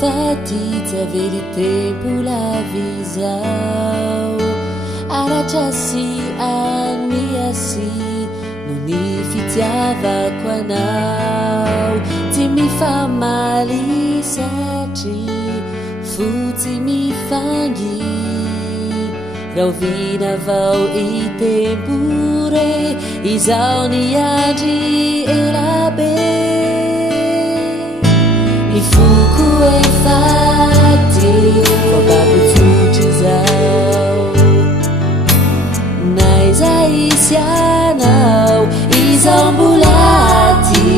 fatita veri tempo l'avisao aracasi aniasi non ni fitiavako anao ty mifamaly satri fotsy mifangy raha ovina avao I tempo re izao ny andry elabe ny foko efaty fambabotsotra izao naiza isy anao izao mbola ty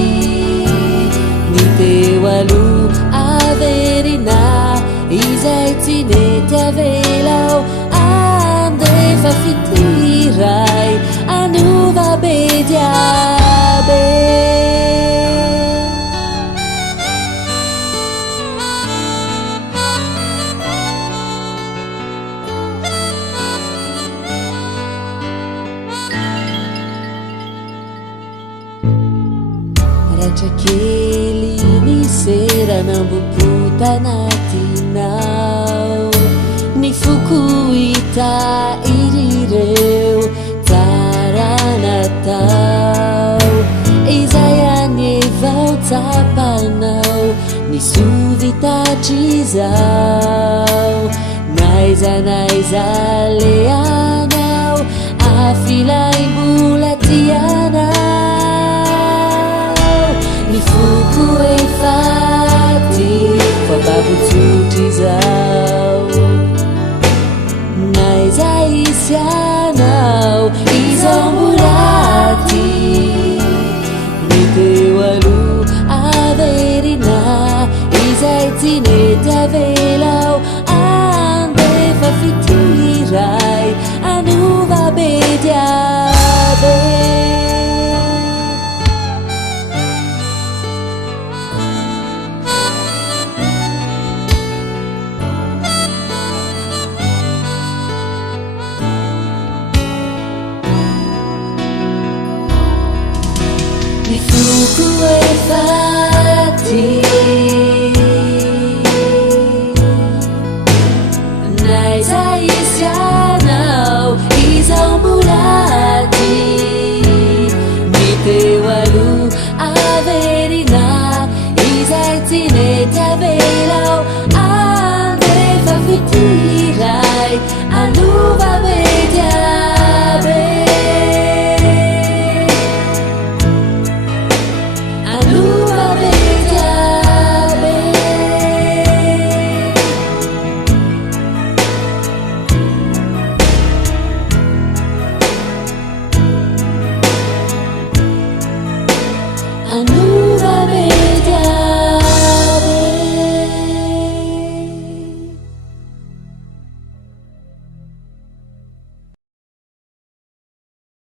ny teo aloha averina izay tsy nety avelao andefa fitiray anova be diabe Rachakely ny sera namboputa natinao ny foko ita irireo tsara natao izay anyevao tsapanao ny sovitadrizao naiza le anao afilay mbola tianao ny foko efaty fambabotsotra izao naiza isy anao izao mbola ty ny teo aloha averina izay tsy nety avelao andefa fitiray anova be diabe Fuku efati naiza isy anao izao mbola ty ny teo aloha averina izay tsy nety avelao andefa fitiray